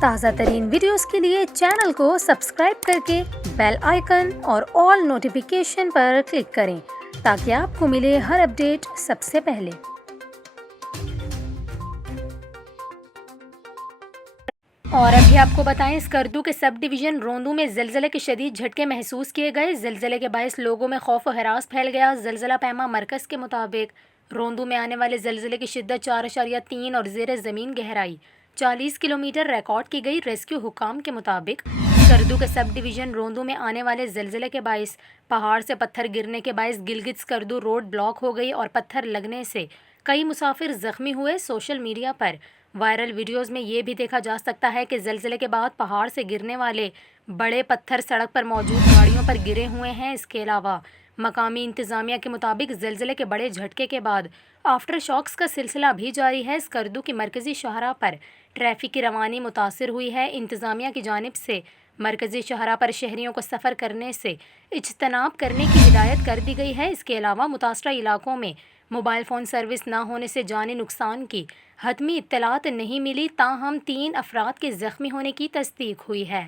تازہ ترین ویڈیوز کے لیے چینل کو سبسکرائب کر کے بیل آئیکن اور آل نوٹیفیکیشن پر کلک کریں تاکہ آپ کو ملے ہر اپڈیٹ سب سے پہلے۔ اور ابھی آپ کو بتائیں، اسکردو کے سب ڈویژن روندو میں زلزلے کے شدید جھٹکے محسوس کیے گئے۔ زلزلے کے باعث لوگوں میں خوف و ہراس پھیل گیا۔ زلزلہ پیما مرکز کے مطابق روندو میں آنے والے زلزلے کی شدت 4.3 اور زیر زمین گہرائی 40 کلومیٹر ریکارڈ کی گئی۔ ریسکیو حکام کے مطابق اسکردو کے سب ڈویژن روندو میں آنے والے زلزلے کے باعث پہاڑ سے پتھر گرنے کے باعث گلگت اسکردو روڈ بلاک ہو گئی اور پتھر لگنے سے کئی مسافر زخمی ہوئے۔ سوشل میڈیا پر وائرل ویڈیوز میں یہ بھی دیکھا جا سکتا ہے کہ زلزلے کے بعد پہاڑ سے گرنے والے بڑے پتھر سڑک پر موجود گاڑیوں پر گرے ہوئے ہیں۔ اس کے علاوہ مقامی انتظامیہ کے مطابق زلزلے کے بڑے جھٹکے کے بعد آفٹر شاکس کا سلسلہ بھی جاری ہے۔ اسکردو کی مرکزی شاہراہ پر ٹریفک کی روانی متاثر ہوئی ہے۔ انتظامیہ کی جانب سے مرکزی شاہراہ پر شہریوں کو سفر کرنے سے اجتناب کرنے کی ہدایت کر دی گئی ہے۔ اس کے علاوہ متاثرہ علاقوں میں موبائل فون سروس نہ ہونے سے جانی نقصان کی حتمی اطلاعات نہیں ملی، تاہم 3 افراد کے زخمی ہونے کی تصدیق ہوئی ہے۔